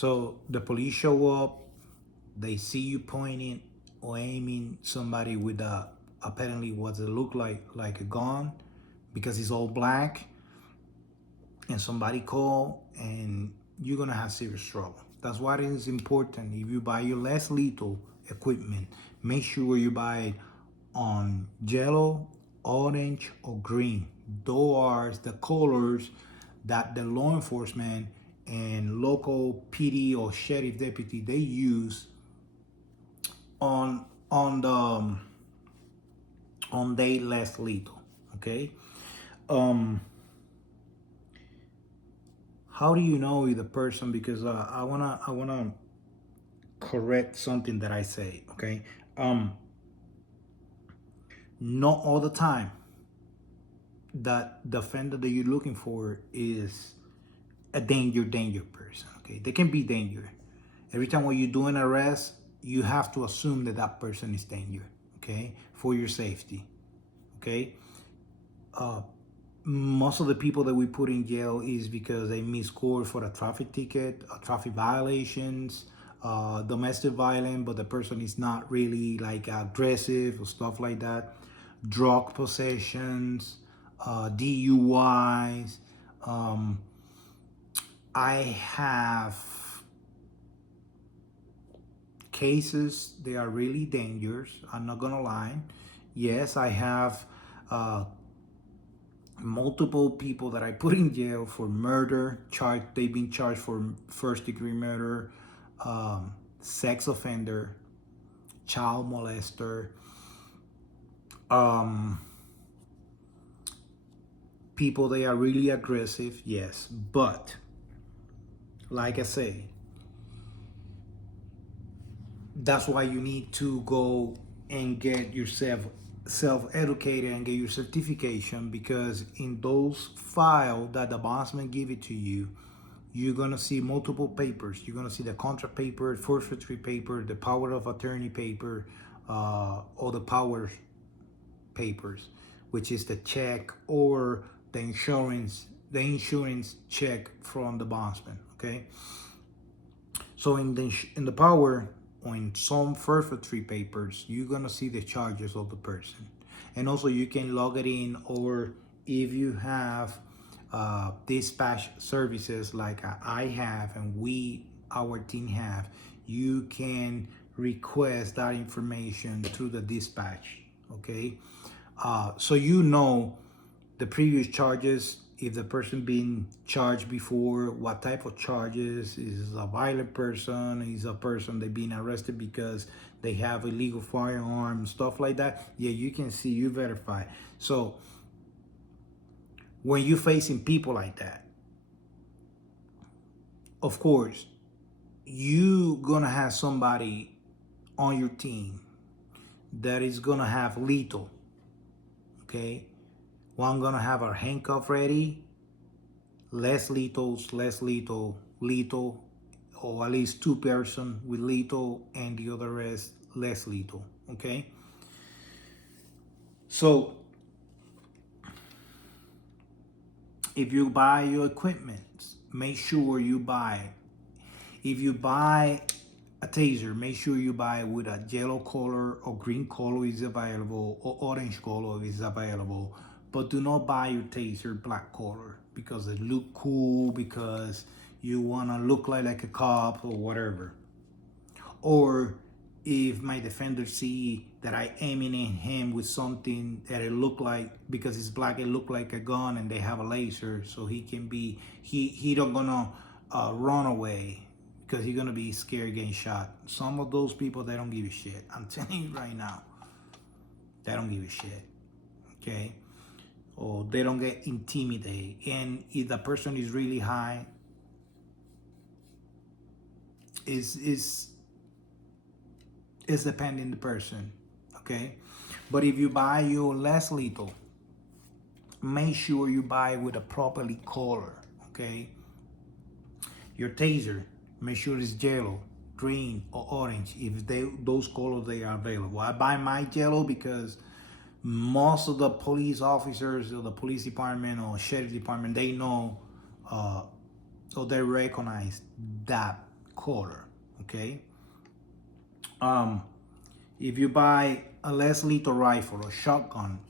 So the police show up, they see you pointing or aiming somebody with a apparently what it look like a gun because it's all black, and somebody call and you're gonna have serious trouble. That's why it is important if you buy your less lethal equipment, make sure you buy it on yellow, orange, or green. Those are the colors that the law enforcement and local PD or sheriff deputy they use on the on they less lethal. Okay. Um, how do you know if the person? Because I wanna correct something that I say. Okay. Um, not all the time that the offender that you're looking for is a danger person. Okay, they can be danger. Every time when you do an arrest, you have to assume that that person is danger. Okay, for your safety. Okay, uh, most of the people that we put in jail is because they missed court for a traffic ticket, traffic violations, domestic violence, but the person is not really like aggressive or stuff like that. Drug possessions, DUIs. Um, I have cases, they are really dangerous. I'm not gonna lie. Yes, I have uh, multiple people that I put in jail for murder. They've been charged for first degree murder, sex offender, child molester, um, people they are really aggressive. Yes, but like I say, that's why you need to go and get yourself self-educated and get your certification, because in those files that the bondsman give it to you, you're gonna see multiple papers. You're gonna see the contract paper, forfeiture paper, the power of attorney paper, or the power papers, which is the check or the insurance check from the bondsman. Okay, so in the power or in some forfeiture papers, you're gonna see the charges of the person, and also you can log it in, or if you have dispatch services like I have and our team have, you can request that information through the dispatch. Okay, so you know the previous charges, if the person been charged before, what type of charges, is a violent person, is a person that been arrested because they have illegal firearm, stuff like that. Yeah, you can see, you verify. So when you're facing people like that, of course you gonna have somebody on your team that is gonna have lethal. Okay, one gonna have a handcuff ready, less lethal, lethal, or at least two person with lethal, and the other rest less lethal. Okay, so if you buy your equipment, make sure you buy. If you buy a taser, make sure you buy with a yellow color or green color is available, or orange color is available. But do not buy your taser black color because it look cool, because you wanna look like a cop or whatever. Or if my defender see that I aiming at him with something that it look like, because it's black, it look like a gun, and they have a laser, so he don't gonna run away because he's gonna be scared getting shot. Some of those people, they don't give a shit. I'm telling you right now, they don't give a shit. Okay, or they don't get intimidated. And if the person is really high, is it's depending the person. Okay, but if you buy your less lethal, make sure you buy with a properly color. Okay, your taser, make sure it's yellow, green, or orange. If those colors they are available, I buy my yellow because most of the police officers or the police department or sheriff department, they know, or they recognize that color, okay? If you buy a less lethal rifle or shotgun,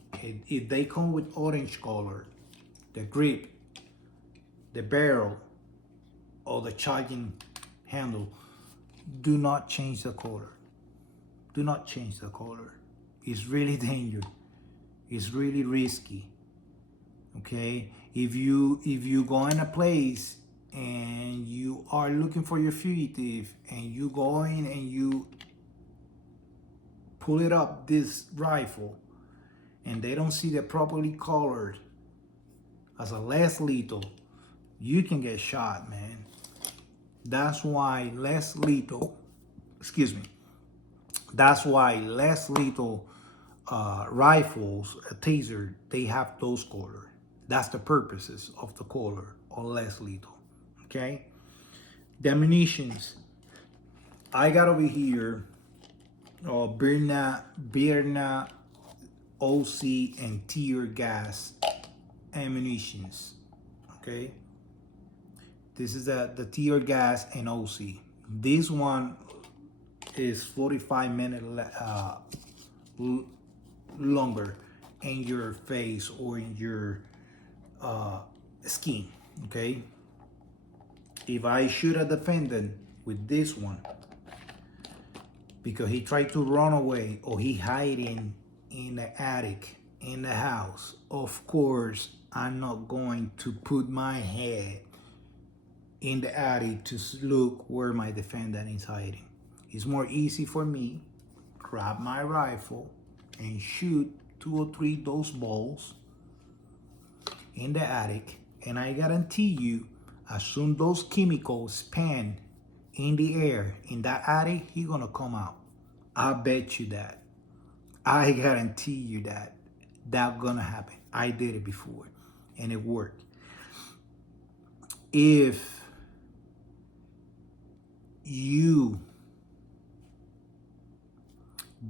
if they come with orange color, the grip, the barrel, or the charging handle, do not change the color. Do not change the color. It's really dangerous. It's really risky. Okay? If you go in a place and you are looking for your fugitive and you go in and you pull it up this rifle and they don't see the properly colored as a less lethal, you can get shot, man. That's why less lethal, excuse me, that's why less lethal rifles, a taser, they have those color. That's the purposes of the color or less lethal, okay? The ammunitions, I got over here Byrna OC and tear gas ammunitions, okay? This is the tear gas and OC. This one is 45 minutes longer in your face or in your skin, okay? If I shoot a defendant with this one because he tried to run away or he hiding in the attic in the house, of course I'm not going to put my head in the attic to look where my defendant is hiding. It's more easy for me grab my rifle and shoot 2 or 3 those balls in the attic, and I guarantee you, as soon those chemicals span in the air in that attic, he's gonna come out. I bet you that. I guarantee you that that's gonna happen. I did it before and it worked. If you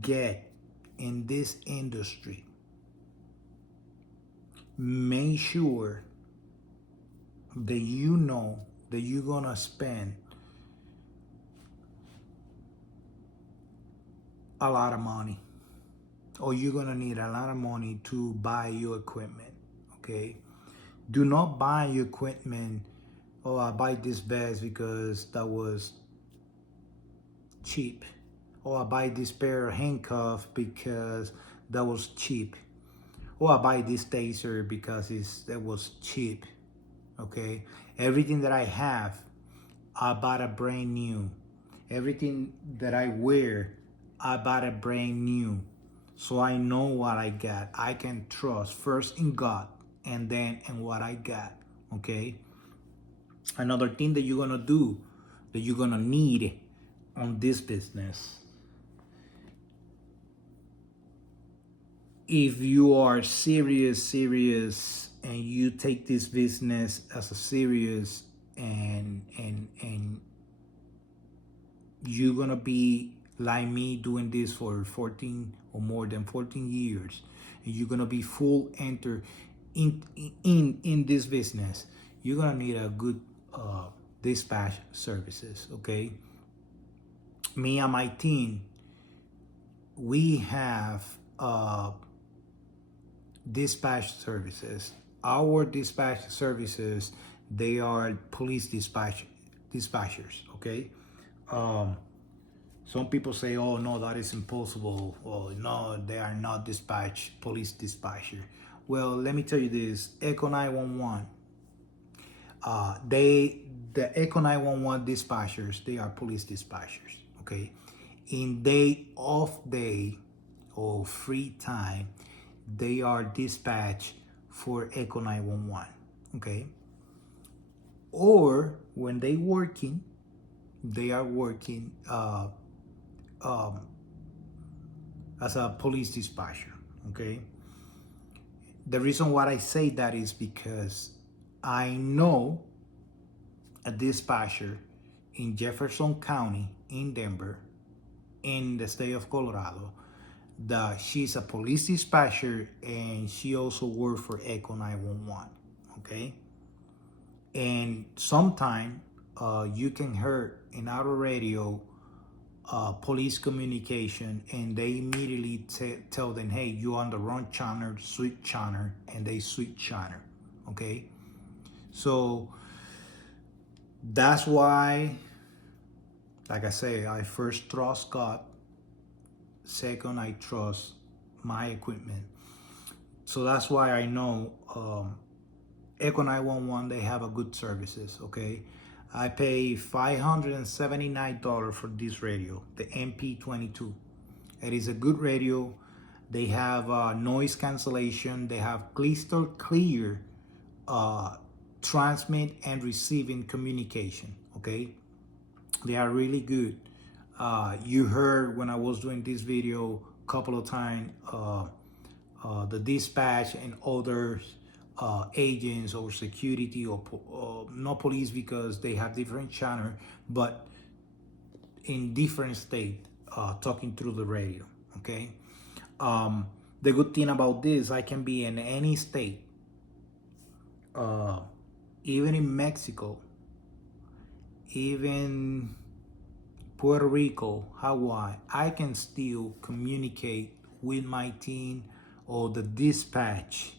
get in this industry, make sure that you know that you're gonna spend a lot of money, or you're gonna need a lot of money to buy your equipment, okay? Do not buy your equipment, oh, I buy this vest because that was cheap. Or I buy this pair of handcuffs because that was cheap. Or I buy this taser because that was cheap, okay? Everything that I have, I bought a brand new. Everything that I wear, I bought a brand new. So I know what I got. I can trust first in God and then in what I got, okay? Another thing that you're gonna do, that you're gonna need on this business, if you are serious and you take this business as a serious and you're gonna be like me doing this for 14 or more than 14 years, and you're gonna be full enter in this business, you're gonna need a good dispatch services, okay? Me and my team, we have dispatch services. Our dispatch services, they are police dispatchers, okay? Some people say, oh no, that is impossible. Well, no, they are not police dispatcher. Well, let me tell you this, Echo 911, the Echo 911 dispatchers, they are police dispatchers, okay? In off day or free time, they are dispatched for Echo 911, okay? Or when they are working as a police dispatcher, okay? The reason why I say that is because I know a dispatcher in Jefferson County in Denver, in the state of Colorado, that she's a police dispatcher and she also works for Echo 911, okay? And sometime you can hear in auto radio police communication, and they immediately tell them, hey, you're on the wrong channel, switch channel, and they switch channel. Okay, so that's why, like I say, I first trust God, second I trust my equipment. So that's why I know Echo 911, they have a good services. Okay, I pay $579 for this radio, the MP22. It is a good radio. They have noise cancellation. They have crystal clear transmit and receiving communication. Okay, they are really good. You heard when I was doing this video a couple of times, the dispatch and others agents or security or not police, because they have different channel, but in different state, talking through the radio. Okay, the good thing about this, I can be in any state, even in Mexico, even Puerto Rico, Hawaii. I can still communicate with my team or the dispatch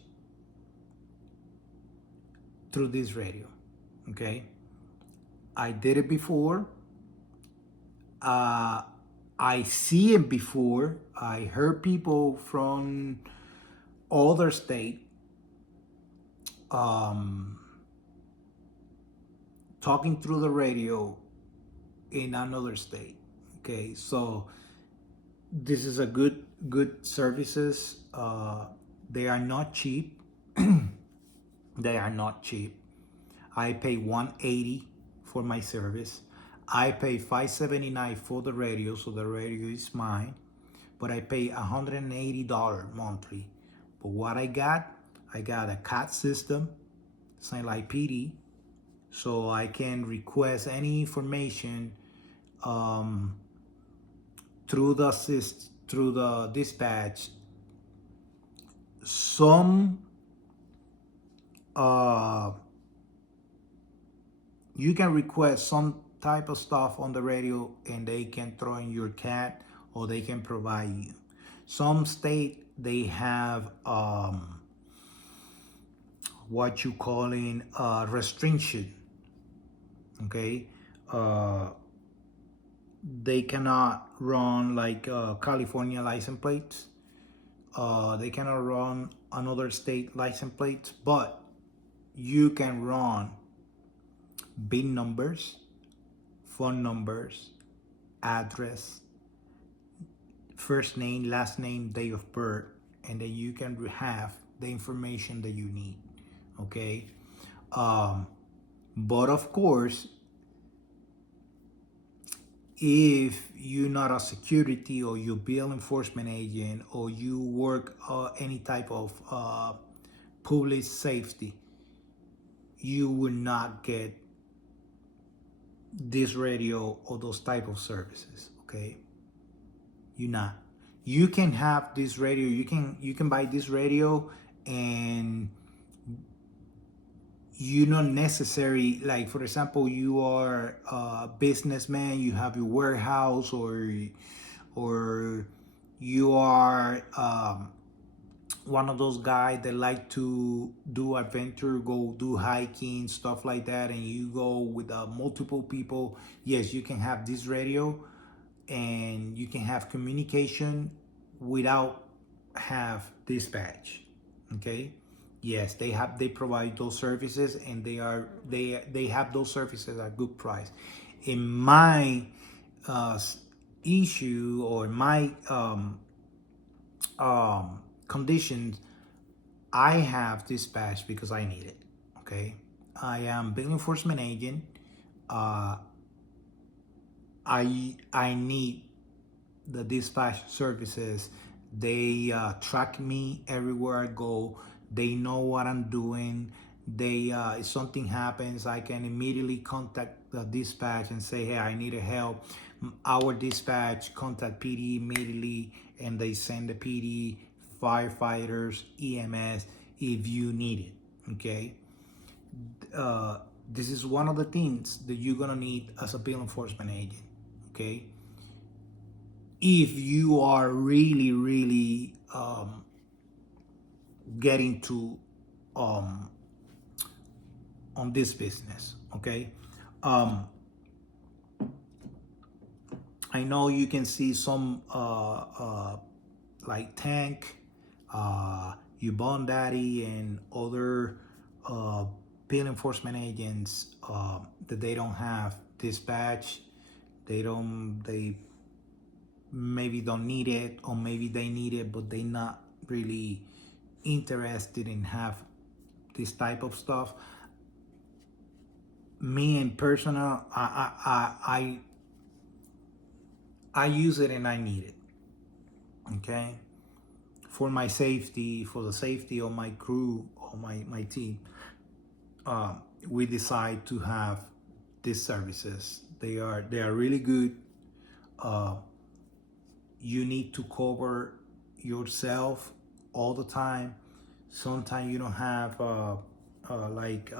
through this radio. Okay, I did it before. I see it before. I heard people from other state talking through the radio in another state. Okay, so this is a good services. They are not cheap. They are not cheap. I pay $180 for my service. I pay $579 for the radio, so the radio is mine. But I pay $180 monthly. But what I got a CAT system, St. Like PD, so I can request any information through the dispatch. Some you can request some type of stuff on the radio, and they can throw in your CAT, or they can provide you. Some state, they have what you calling restriction. Okay, they cannot run like California license plates. They cannot run another state license plates, but you can run BIN numbers, phone numbers, address, first name, last name, date of birth, and then you can have the information that you need. Okay, but of course, if you're not a security, or you bill enforcement agent, or you work any type of public safety, you will not get this radio or those type of services. Okay, you can have this radio, you can buy this radio, and you not necessary, like for example, you are a businessman, you have your warehouse, or you are one of those guys that like to do adventure, go do hiking, stuff like that, and you go with multiple people. Yes, you can have this radio, and you can have communication without have dispatch. Okay, yes, they provide those services, and they have those services at good price. In my issue, or my conditions, I have dispatch because I need it. Okay, I am bill enforcement agent. I need the dispatch services. They track me everywhere I go. They know what I'm doing. They if something happens, I can immediately contact the dispatch and say, hey, I need help. Our dispatch contact PD immediately, and they send the PD, firefighters, EMS if you need it. Okay, This is one of the things that you're gonna need as a bill enforcement agent, okay? If you are really, really getting to um, on this business, okay? Um, I know you can see some like Tank, Ubon Daddy, and other uh, bill enforcement agents that they don't have dispatch. They maybe don't need it, or maybe they need it, but they not really interested in have this type of stuff. Me in personal, I use it and I need it. Okay, for my safety, for the safety of my crew or my team, we decide to have these services. They are really good. Uh, you need to cover yourself all the time. Sometimes you don't have like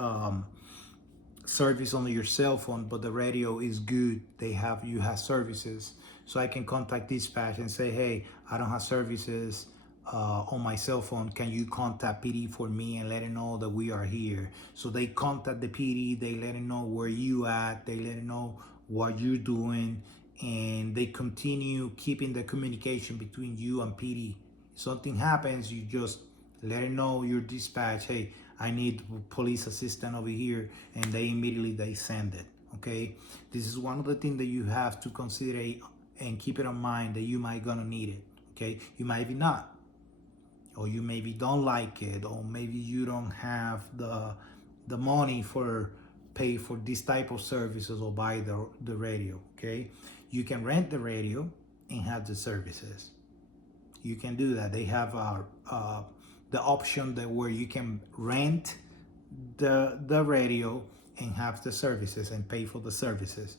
service on your cell phone, but the radio is good. You have services, so I can contact dispatch and say, hey, I don't have services on my cell phone. Can you contact PD for me and let it know that we are here? So they contact the PD, they let it know where you at, they let it know what you're doing, and they continue keeping the communication between you and PD. Something happens, you just let it know your dispatch, hey, I need police assistant over here, and they immediately they send it. Okay, this is one of the things that you have to consider and keep it in mind, that you might gonna need it. Okay, you might be not, or you maybe don't like it, or maybe you don't have the money for pay for this type of services or buy the radio. Okay, you can rent the radio and have the services. You can do that. They have the option that where you can rent the radio and have the services and pay for the services.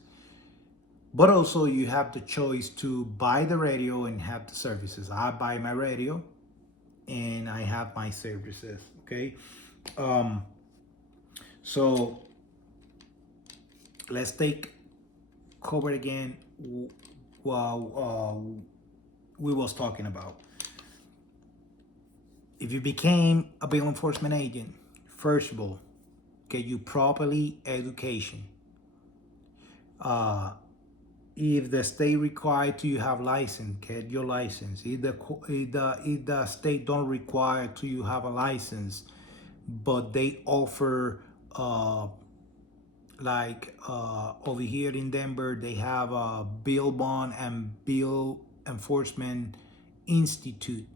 But also you have the choice to buy the radio and have the services. I buy my radio and I have my services. Okay, um, so let's take cover again while we was talking about. If you became a bill enforcement agent, first of all, get you properly education. If the state required to you have license, get your license. If the state don't require to you have a license, but they offer over here in Denver, they have a Bill Bond and Bill Enforcement Institute.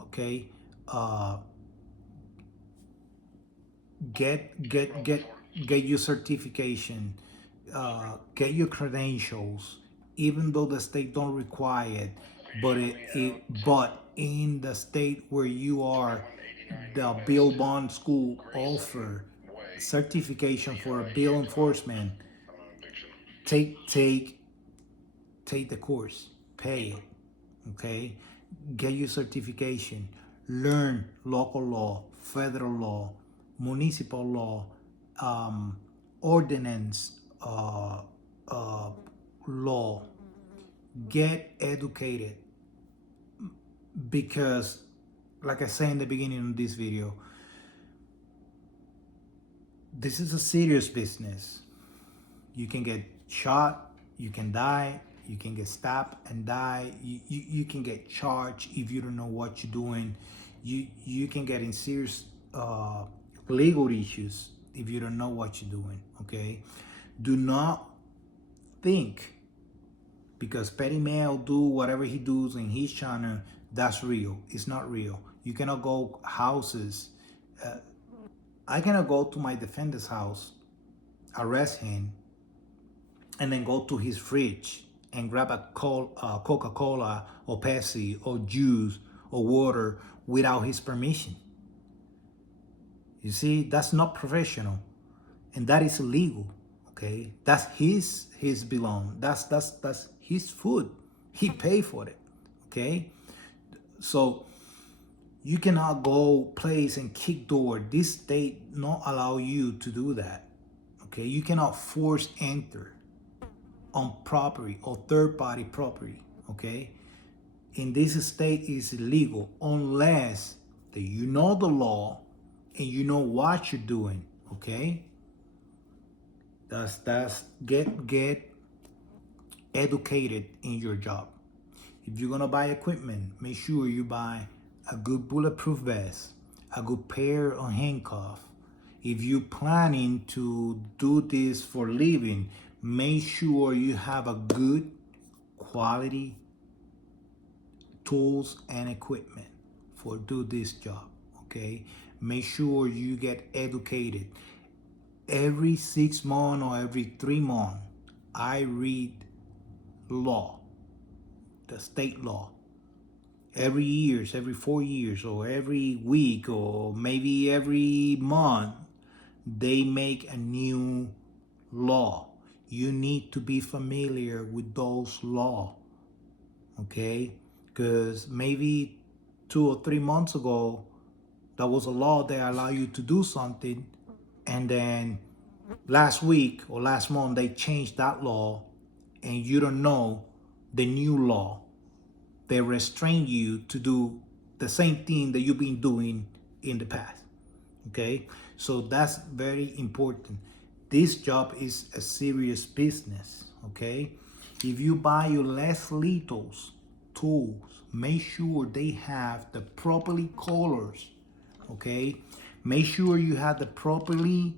Okay, get your certification, get your credentials, even though the state don't require it, but in the state where you are, the Bill Bond School offer certification for bill enforcement. Take the course, pay it. Okay, get your certification, learn local law, federal law, municipal law, ordinance law. Get educated, because like I said in the beginning of this video, this is a serious business. You can get shot, you can die, you can get stabbed and die, you can get charged if you don't know what you're doing. You can get in serious legal issues if you don't know what you're doing. Okay, do not think because Petty Mail do whatever he does in his channel, that's real. It's not real. You cannot go houses. I cannot go to my defender's house, arrest him, and then go to his fridge and grab a Coca-Cola or Pepsi or juice or water without his permission. You see, that's not professional, and that is illegal. Okay, that's his belong. That's his food. He paid for it. Okay, so You cannot go place and kick door. This state not allow you to do that. Okay, you cannot force enter on property or third party property. Okay, in this state is illegal unless that you know the law and you know what you're doing. Okay, that's get educated in your job. If you're gonna buy equipment, make sure you buy a good bulletproof vest, a good pair of handcuffs. If you're planning to do this for living, make sure you have a good quality tools and equipment for do this job. Okay, make sure you get educated. Every 6 months or every 3 months, I read law, the state law. Every years, every 4 years, or every week, or maybe every month, they make a new law. You need to be familiar with those law, okay? Because maybe 2 or 3 months ago, there was a law that allow you to do something, and then last week or last month they changed that law, and you don't know the new law. They restrain you to do the same thing that you've been doing in the past. Okay, so that's very important. This job is a serious business. Okay, if you buy your less lethal tools, make sure they have the properly colors. Okay, make sure you have the properly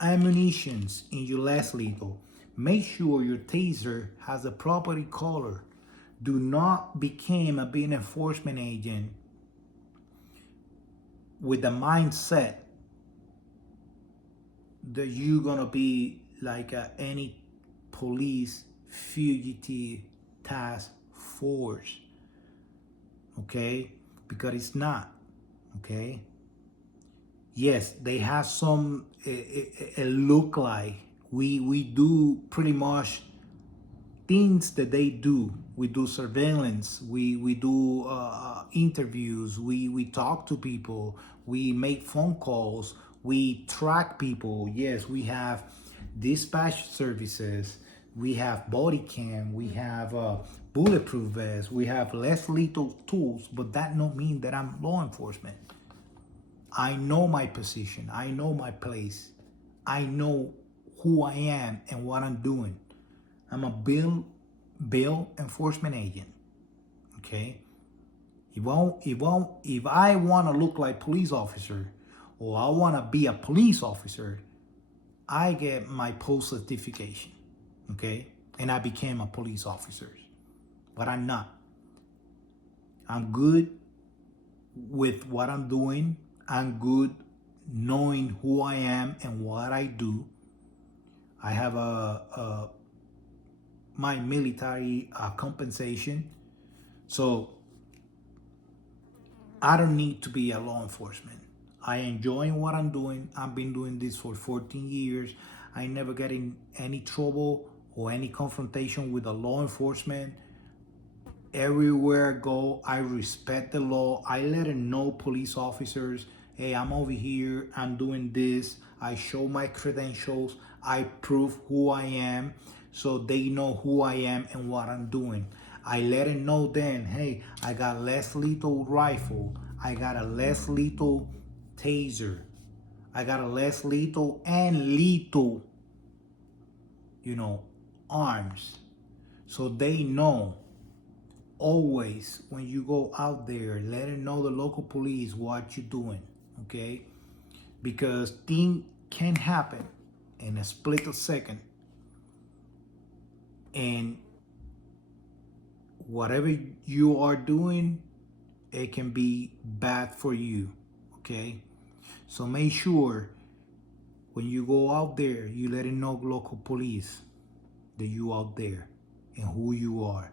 ammunitions in your less lethal. Make sure your taser has the properly color. Do not become a being enforcement agent with the mindset that you're gonna be like any police fugitive task force. Okay, because it's not. Okay, yes, they have some it look like we do pretty much things that they do. We do surveillance, we do interviews, we talk to people, we make phone calls, we track people. Yes, we have dispatch services, we have body cam, we have bulletproof vests, we have less lethal tools, but that don't mean that I'm law enforcement. I know my position, I know my place, I know who I am and what I'm doing. I'm a bill enforcement agent. Okay. If I want to look like police officer, or I want to be a police officer, I get my post certification. Okay, and I became a police officer. But I'm not. I'm good with what I'm doing. I'm good knowing who I am and what I do. I have my military compensation. So I don't need to be a law enforcement. I enjoy what I'm doing. I've been doing this for 14 years. I never get in any trouble or any confrontation with the law enforcement. Everywhere I go, I respect the law. I let it know police officers, hey, I'm over here, I'm doing this. I show my credentials. I prove who I am so they know who I am and what I'm doing. I let it know then, hey, I got less lethal rifle. I got a less lethal taser. I got a less lethal and lethal, arms. So they know always when you go out there, let it know the local police what you're doing, okay? Because things can happen in a split of second, and whatever you are doing, it can be bad for you, okay? So make sure when you go out there, you let it know local police that you out there and who you are.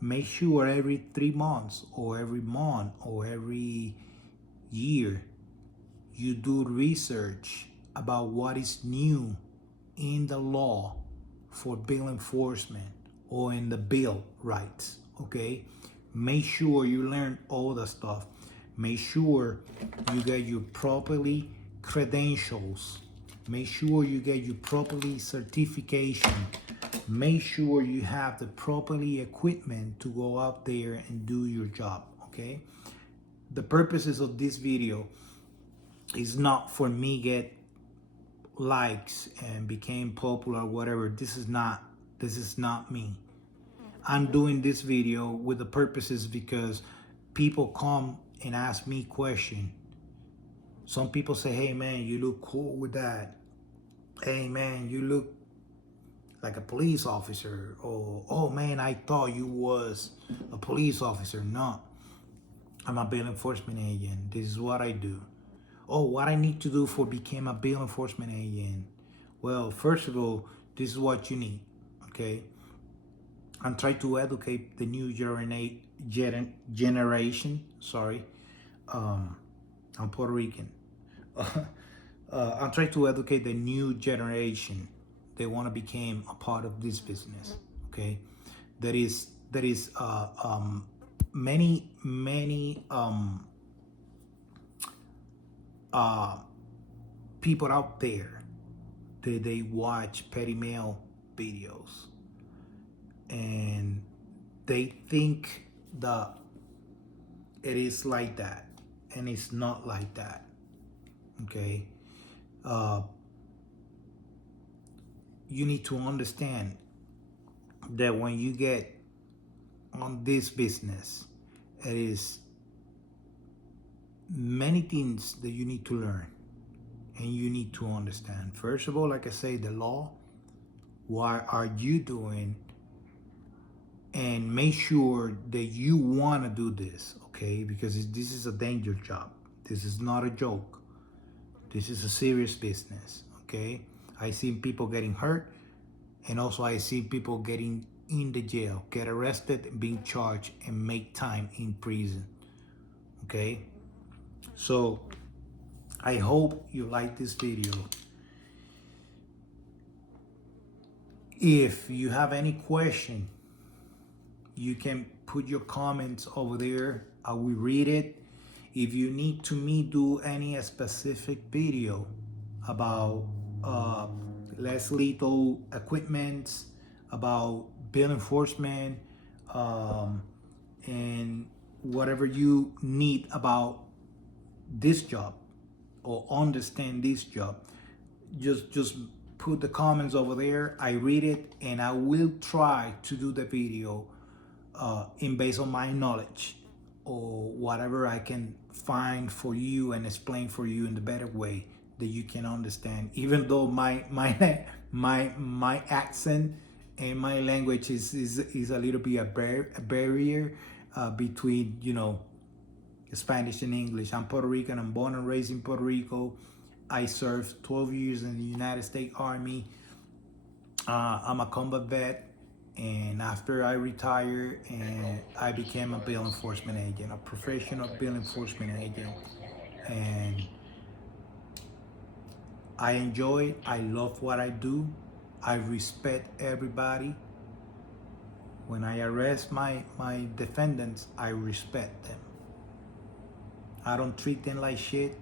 Make sure every 3 months or every month or every year you do research about what is new in the law for bill enforcement or in the bill rights. Okay, make sure you learn all the stuff. Make sure you get your properly credentials. Make sure you get your properly certification. Make sure you have the properly equipment to go out there and do your job, okay? The purposes of this video is not for me get likes and became popular, whatever. This is not me. I'm doing this video with the purposes because people come and ask me questions. Some people say, hey man, you look cool with that. Hey man, you look like a police officer. Or, oh man, I thought you was a police officer. No, I'm a bail enforcement agent. This is what I do. Oh, what I need to do for become a bail enforcement agent? Well, first of all, this is what you need, okay? I'm trying to educate the new generation. Sorry, I'm Puerto Rican. I'm trying to educate the new generation. They want to become a part of this business. Okay, there is many people out there that they watch petty mail videos and they think that it is like that, and it's not like that. Okay, you need to understand that when you get on this business, it is many things that you need to learn and you need to understand. First of all, like I say, the law, what are you doing, and make sure that you want to do this, okay? Because this is a danger job. This is not a joke. This is a serious business, okay? I see people getting hurt, and also I see people getting in the jail, get arrested, being charged, and make time in prison, okay? So I hope you like this video. If you have any question, you can put your comments over there. I will read it. If you need to me do any specific video about less lethal equipment, about bail enforcement, and whatever you need about this job or understand this job, just put the comments over there. I read it and I will try to do the video in based on my knowledge or whatever I can find for you and explain for you in the better way that you can understand. Even though my accent and my language is a little bit a barrier between, you know, Spanish and English. I'm Puerto Rican. I'm born and raised in Puerto Rico. I served 12 years in the United States Army. I'm a combat vet. And after I retired, and I became a bail enforcement agent, a professional bail enforcement agent. And I enjoy it. I love what I do. I respect everybody. When I arrest my defendants, I respect them. I don't treat them like shit.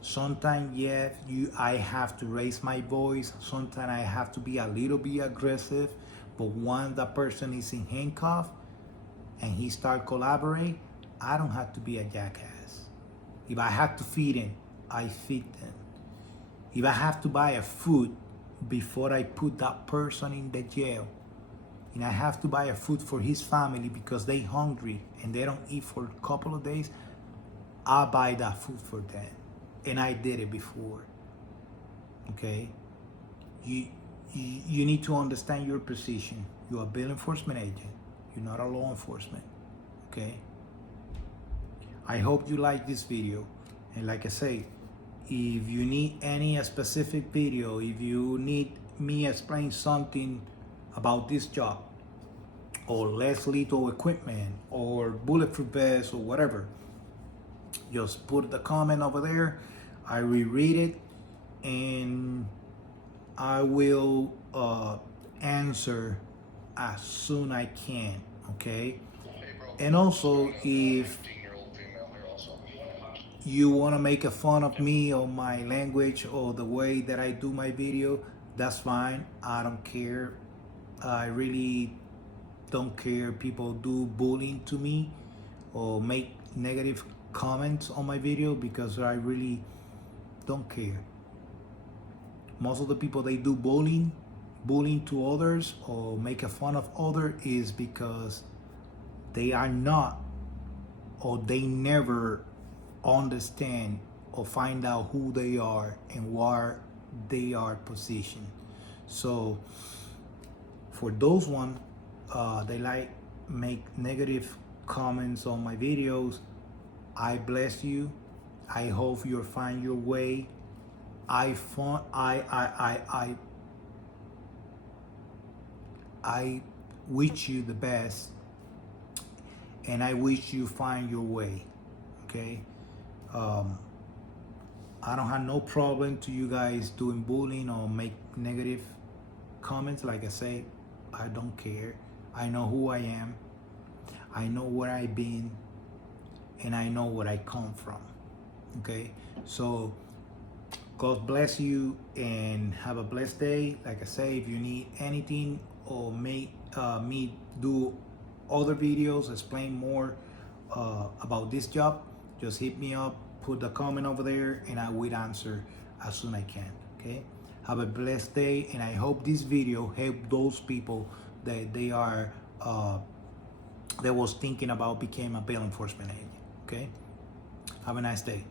Sometimes, yes, I have to raise my voice. Sometimes I have to be a little bit aggressive. But once the person is in handcuff and he start collaborate, I don't have to be a jackass. If I have to feed him, I feed them. If I have to buy a food before I put that person in the jail, and I have to buy a food for his family because they hungry and they don't eat for a couple of days, I'll buy that food for them. And I did it before, okay? You need to understand your position. You're a bail enforcement agent. You're not a law enforcement, okay? I hope you like this video. And like I say, if you need any specific video, if you need me explain something about this job, or less lethal equipment, or bulletproof vests, or whatever, just put the comment over there. I reread it and I will answer as soon I can, okay? And also, if you want to make a fun of me or my language or the way that I do my video, that's fine. I don't care. I really don't care. People do bullying to me or make negative comments on my video, because I really don't care. Most of the people, they do bullying to others or make a fun of others is because they are not, or they never understand or find out who they are and where they are positioned. So for those one, they like make negative comments on my videos. I bless you. I hope you'll find your way. I wish you the best, and I wish you find your way. Okay. I don't have no problem to you guys doing bullying or make negative comments. Like I say, I don't care. I know who I am. I know where I've been, and I know where I come from. Okay, so God bless you and have a blessed day. Like I say, if you need anything or make me do other videos, explain more about this job, just hit me up, put the comment over there, and I will answer as soon as I can. Okay, have a blessed day, and I hope this video helped those people that they are that was thinking about becoming a bail enforcement agent. Okay, have a nice day.